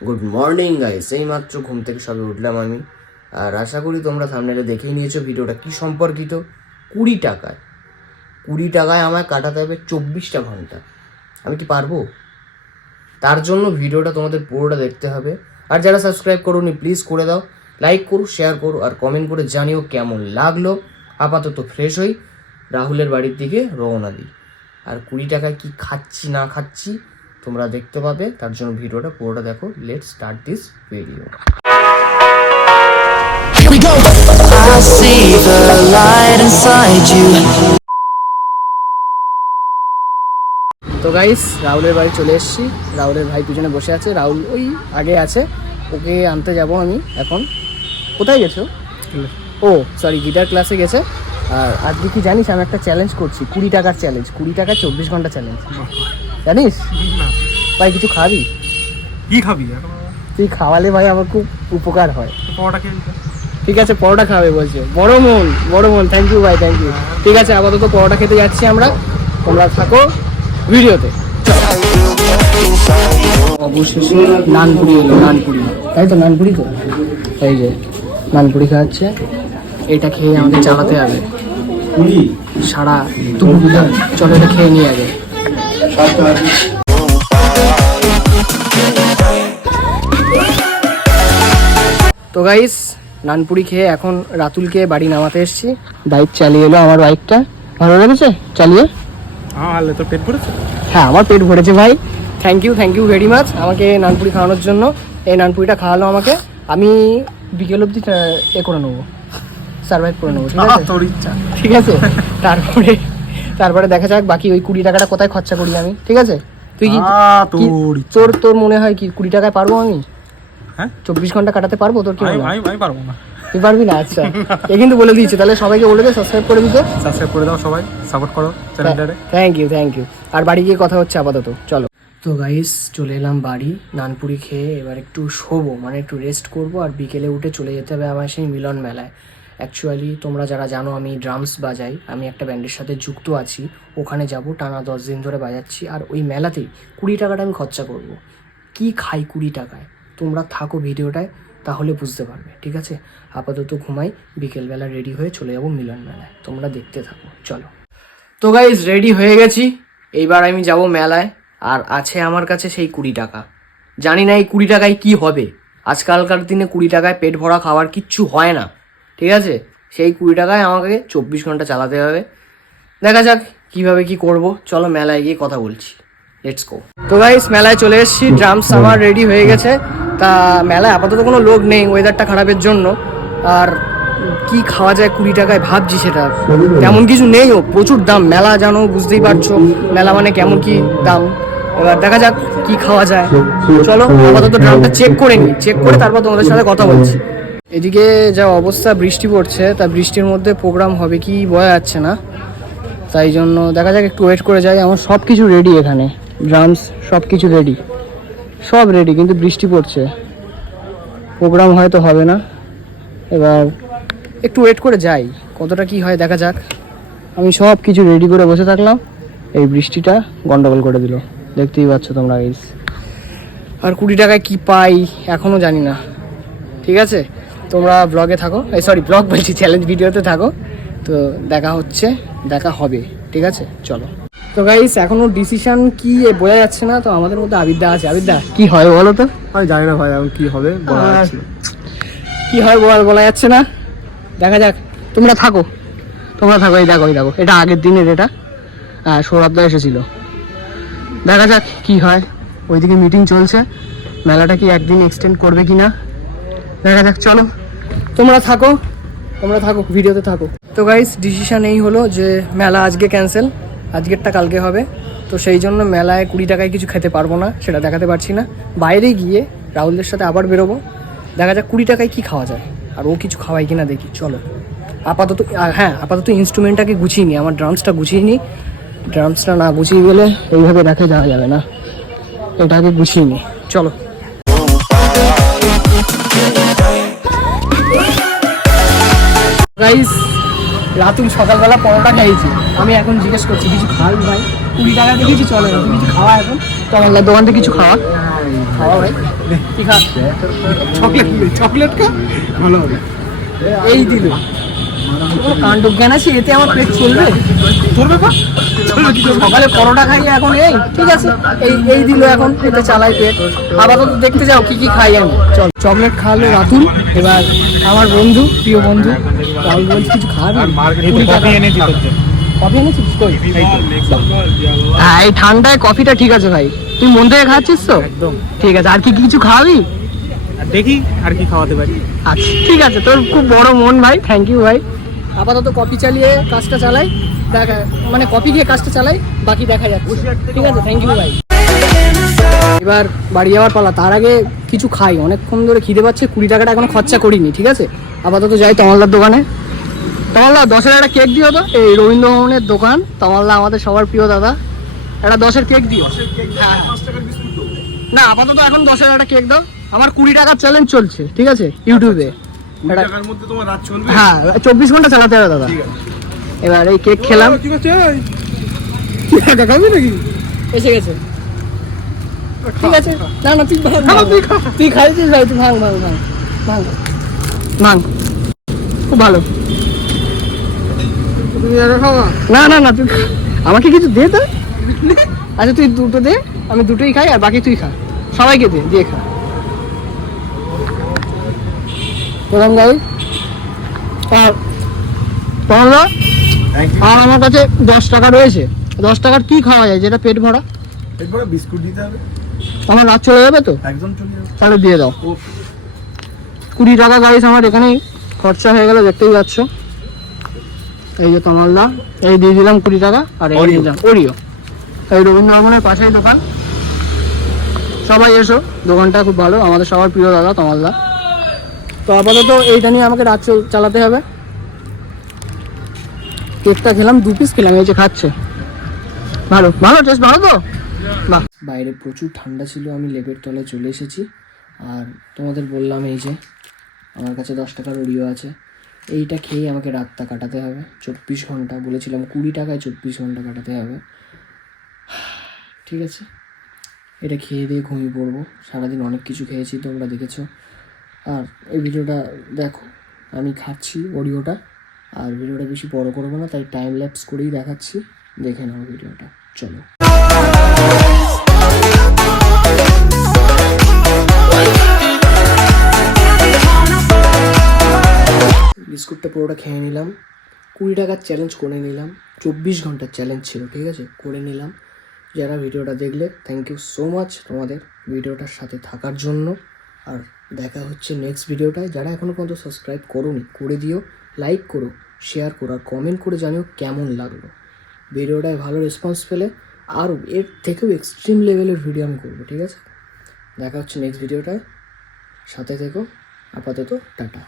Good morning guys, এই মাত্র ঘুম থেকে সবে উঠলাম আমি। আর আশা করি তোমরা থাম্বনেলে দেখেই নিয়েছো ভিডিওটা কি সম্পর্কিত। 20 টাকায় আমায় কাটাতে হবে 24টা ঘন্টা। আমি কি পারবো? তার জন্য ভিডিওটা তোমাদের পুরোটা দেখতে হবে। আর যারা সাবস্ক্রাইব করোনি প্লিজ করে দাও, লাইক করো, শেয়ার করো আর কমেন্ট করে জানিও কেমন লাগলো। আপাতত ফ্রেশ হই, রাহুলের বাড়ির দিকে রওনা দিই। আর 20 টাকায় কি খাচ্ছি না খাচ্ছি তোমরা দেখতে পাবে, তার জন্য ভিডিওটা পুরোটা দেখো। Let's start this video. I see the light inside you. তো গাইস, রাহুলের বাড়ি চলে এসেছি। রাহুলের ভাই পিছনে বসে আছে, রাহুল ওই আগে আছে, ওকে আনতে যাব আমি এখন। কোথায় গেছো? ও সরি, গিটার ক্লাসে গেছে। আর আজকে কি জানিস, আমি একটা চ্যালেঞ্জ করছি, 20 টাকার চ্যালেঞ্জ, 20 টাকায় 24 ঘন্টা চ্যালেঞ্জ। জানিস ভাই, কিছু খাবি? কি খাবি? তুই খাওয়ালে ভাই আমার খুব উপকার হয়। পরোটা খেয়ে ঠিক আছে, পরোটা খাবে বলছে। বড় মন, থ্যাংক ইউ ভাই, থ্যাংক ইউ। ঠিক আছে, আপাতত পরোটা খেতে যাচ্ছি আমরা, তোমরা থাকো ভিডিওতে। অবশেষে নানপুরি এলো, নানপুরি, তাই তো? নানপুরি তো, এই যে নানপুরি খাওয়াচ্ছে। এটা খেয়ে আমাকে চালাতে হবে সারা দুপুরটা। চলো এটা খেয়ে নিয়ে আগে। তো গাইস, নানপুরি খেয়ে এখন রাতুলকে বাড়ি নামাতে এসেছি। বাইক চালিয়ে এলো আমার বাইকটা, ভালো লেগেছে চালিয়ে? তোর পেট ভরেছে? হ্যাঁ, আমার পেট ভরেছে ভাই। থ্যাংক ইউ ভেরি মাচ আমাকে নানপুরি খাওয়ানোর জন্য। এই নানপুরিটা খাওয়ালো আমাকে, আমি বিকেল অবধি করে নেবো, সার্ভাইভ করে নেবো। ঠিক আছে, তোর ইচ্ছা। ঠিক আছে। তারপরে দেখা যাক বাকি ওই 20 টাকাটা কোথায় খরচা করি আমি। ঠিক আছে, তুই কি তোর মনে হয় কি 20 টাকায় পারবো আমি? হ্যাঁ, 24 ঘন্টা কাটাতে পারবো? তোর কি মনে হয়? আমি পারবো না। তুই পারবি না? আচ্ছা, এ কিন্তু বলে দিয়েছে, তাহলে সবাইকে বলে দে সাবস্ক্রাইব করে দিতে। সাবস্ক্রাইব করে দাও, সবাই সাপোর্ট করো চ্যানেলটারে। Thank you. আর বাড়ি গিয়ে কথা হচ্ছে আপাতত, চলো। তো গাইস, চলে এলাম বাড়ি। নানপুরি খেয়ে এবার একটু শোবো, মানে একটু রেস্ট করবো। আর বিকেলে উঠে চলে যেতে হবে আমার সেই মিলন মেলায়। অ্যাকচুয়ালি তোমরা যারা জানো আমি ড্রামস বাজাই, আমি একটা ব্যান্ডের সাথে যুক্ত আছি। ওখানে যাব, টানা 10 দিন ধরে বাজাচ্ছি। আর ওই মেলাতেই 20 টাকাটা আমি খরচা করব। কি খাই 20 টাকায়? তোমরা থাকো ভিডিওটায়, তাহলে বুঝতে পারবে। ঠিক আছে, আপাতত ঘুমাই, বিকেলবেলা রেডি হয়ে চলে যাবো মিলন মেলায়। তোমরা দেখতে থাকো, চলো। তো গাইজ, রেডি হয়ে গেছি, এইবার আমি যাব মেলায়। আর আছে আমার কাছে সেই 20 টাকা। জানি না এই 20 টাকায় কি হবে। আজকালকার দিনে 20 টাকায় পেট ভরা খাওয়ার কিচ্ছু হয় না। ঠিক আছে, সেই 20 টাকায় আমাকে 24 ঘন্টা চালাতে হবে। দেখা যাক কিভাবে কি করব। চলো মেলায় গিয়ে কথা বলছি, লেটস গো। তো গাইস, মেলায় চলে এসেছি, ড্রামস আমার রেডি হয়ে গেছে। তা মেলায় আপাতত কোনো লোক নেই ওয়েদারটা খারাপের জন্য। আর কি খাওয়া যায় 20 টাকায় ভাবছি, সেটা তেমন কিছু নেইও, প্রচুর দাম। মেলা জানো, বুঝতেই পারছো মেলা মানে কেমন কি দাম। এবার দেখা যাক কি খাওয়া যায়। চলো আপাতত ড্রামটা চেক করে নিই, চেক করে তারপর তোমাদের সাথে কথা বলছি। এদিকে যা অবস্থা, বৃষ্টি পড়ছে, তা বৃষ্টির মধ্যে প্রোগ্রাম হবে কি বোঝা যাচ্ছে না। তাই জন্য দেখা যাক, একটু ওয়েট করে যাই। আমার সব কিছু রেডি, এখানে ড্রামস সব কিছু রেডি, সব রেডি, কিন্তু বৃষ্টি পড়ছে, প্রোগ্রাম হয়তো হবে না। এবার একটু ওয়েট করে যাই, কতটা কি হয় দেখা যাক। আমি সব কিছু রেডি করে বসে থাকলাম, এই বৃষ্টিটা গন্ডগোল করে দিল, দেখতেই পাচ্ছ তোমরা গাইস। আর 20 টাকায় কি পাই এখনও জানি না। ঠিক আছে, তোমরা ব্লগে থাকো, ব্লগ বলছি, চ্যালেঞ্জ ভিডিওতে থাকো। তো দেখা হবে। ঠিক আছে, চলো। তো গাইস, এখনো ডিসিশন কি বোঝা যাচ্ছে না। তো আমাদের মধ্যে আবিদ্যা আছে। আবিদ্যা, কি হয় বলো তো? আমি জানি না ভাই, এখন কি হবে কি হয় বলা যাচ্ছে না। দেখা যাক, তোমরা থাকো। এই দেখো এটা আগের দিনের, এটা সৌরভদা এসেছিল। দেখা যাক কি হয়। ওইদিকে মিটিং চলছে, মেলাটা কি একদিন এক্সটেন্ড করবে কিনা দেখা যাক। চলো তোমরা থাকো ভিডিওতে থাকো। তো গাইস, ডিসিশন এই হলো যে মেলা আজকে ক্যান্সেল, আজকেরটা কালকে হবে। তো সেই জন্য মেলায় 20 টাকায় কিছু খেতে পারবো না, সেটা দেখাতে পারছি না। বাইরে গিয়ে রাহুলদের সাথে আবার বেরোবো, দেখা যাক 20 টাকায় কি খাওয়া যায়, আর ও কিছু খাওয়াই কিনা দেখি। চলো আপাতত ইনস্ট্রুমেন্টটাকে গুছিয়ে নিই, আমার ড্রামসটা গুছিয়ে নিই। ড্রামসটা না গুছিয়ে গেলে এইভাবে রেখে যাওয়া যাবে না, এটাকে গুছিয়ে নিই, চলো। গাইস, রাতুল সকালবেলা পরোটা খাইছি, আমি এখন জিজ্ঞেস করছি কিছু খাওয়াবি ভাই? 20 টাকাতে কিছু চলে না, কিছু খাওয়া এখন তো আমার দোকান থেকে কিছু খাওয়া ভাই। কি খা চকলেট খা ভালো হবে। এই দিল কাণ্ড জ্ঞান আছে, এতে আমার পেট চলবে? তোর ব্যাপার সকালে পরোটা খাই এখন এই ঠিক আছে, এই দিল এখন এতে চালাই পেট। আপাতত দেখতে যাও কি কি খাই আমি। চল, চকলেট খাওয়ালো রাতুল। এবার আমার বন্ধু, প্রিয় বন্ধু রাহুল বলছি কিছু খাওয়াবি? কফি এনেছি তোর জন্য। কফি এনেছিস কই? হ্যাঁ, এই ঠান্ডায় কফিটা ঠিক আছে ভাই। তুই মন থেকে খাচ্ছিস তো? একদম। ঠিক আছে, আর কি কিছু খাওয়াবি? আর দেখি আর কি খাওয়াতে পারি। আচ্ছা ঠিক আছে, তোর খুব বড় মন ভাই, থ্যাংক ইউ ভাই। আপাতত কফি চালিয়ে কাজটা চালাই, দেখা মানে কফি খেয়ে কাজটা চালাই, বাকি দেখা যাচ্ছে। ঠিক আছে, থ্যাংক ইউ ভাই। এবার বাড়ি যাওয়ার পালা, তার আগে কিছু খাই, অনেকক্ষণ ধরে খিদে পাচ্ছে। 20 টাকাটা এখনো খরচা করিনি, ঠিক আছে? আপাতত যাই তমালদার দোকানে। তমালদা 10-এর একটা কেক দিও তো, এই রবীন্দ্র ভবনের দোকান। তমালদা আমাদের সবার প্রিয় দাদা, একটা 10-এর কেক দিও। হ্যাঁ না, আপাতত এখন 10-এর একটা কেক দাও। আমার 20 টাকার চ্যালেঞ্জ চলছে, ঠিক আছে, ইউটিউবে। হ্যাঁ, 24 ঘন্টা চালাতে হবে দাদা। এবার এই কেক খেলাম, দেখাবি নাকি? এসে গেছে। ঠিক আছে, না না তুই তুই খাইছিস ভাই, তুই ভাঙ ভাঙ ভাঙ ভাঙ ভাঙ, খুব ভালো। না না না, তুই আমাকে কিছু দে তো। আচ্ছা তুই দুটো দে, আমি দুটোই খাই, আর বাকি তুই খা। সবাইকে দে, দিয়ে খা। প্রথম গাই আর তাহলে, আর আমার কাছে 10 টাকা রয়েছে। 10 টাকার কি খাওয়া যায় যেটা পেট ভরা? একবার বিস্কুট দিতে হবে। আমার রাত চলে যাবে তো? একদম চলে যাবে। তাহলে দিয়ে দাও। 20 টাকা গাইস আমার এখানেই খরচা হয়ে গেল, দেখতেই পাচ্ছ। এই যে তমালদা, এই দিয়ে দিলাম 20 টাকা, আর এই দিয়ে দিলাম ওরিও। এই রবীন্দ্র ভবনের পাশেই দোকান, সবাই এসো, দোকানটা খুব ভালো, আমাদের সবার প্রিয় দাদা তমালদা। তো আপাতত এইটা নিয়ে আমাকে রাত চালাতে হবে। কেকটা খেলাম, 2 পিস খেলাম, এই যে খাচ্ছে, ভালো ভালো টেস্ট, ভালো তো? বাহ। বাইরে প্রচুর ঠান্ডা ছিল, আমি লেপের তলায় চলে এসেছি। আর তোমাদের বললাম এই যে আমার কাছে 10 টাকার ওরিও আছে, এইটা খেয়েই আমাকে রাতটা কাটাতে হবে। 24 ঘন্টা বলেছিলাম, 20 টাকায় 24 ঘন্টা কাটাতে হবে। ঠিক আছে, এটা খেয়ে দিয়ে ঘুমিয়ে পড়বো। সারাদিন অনেক কিছু খেয়েছি, তোমরা দেখেছো। আর এই ভিডিওটা দেখো, আমি খাচ্ছি ওরিওটা। আর ভিডিওটা বেশি বড় করবো না, তাই টাইম ল্যাপস করেই দেখাচ্ছি, দেখে নাও ভিডিওটা। চলো। বিস্কুটটা পুরোটা খেয়ে নিলাম, 20 টাকার চ্যালেঞ্জ করে নিলাম, 24 ঘন্টার চ্যালেঞ্জ ছিল, ঠিক আছে, করে নিলাম। যারা ভিডিওটা দেখলে থ্যাংক ইউ সো মাচ তোমাদের ভিডিওটার সাথে থাকার জন্য। আর দেখা হচ্ছে নেক্সট ভিডিওটায়। যারা এখনও পর্যন্ত সাবস্ক্রাইব করোনি, করে দিও, লাইক করো, শেয়ার করো, আর কমেন্ট করে জানিও কেমন লাগলো ভিডিওটায়। ভালো রেসপন্স পেলে আর এর থেকেও এক্সট্রিম লেভেলের ভিডিও আমি করবো, ঠিক আছে? দেখা হচ্ছে নেক্সট ভিডিওটায়, সাথে থেকো। আপাতত টাটা।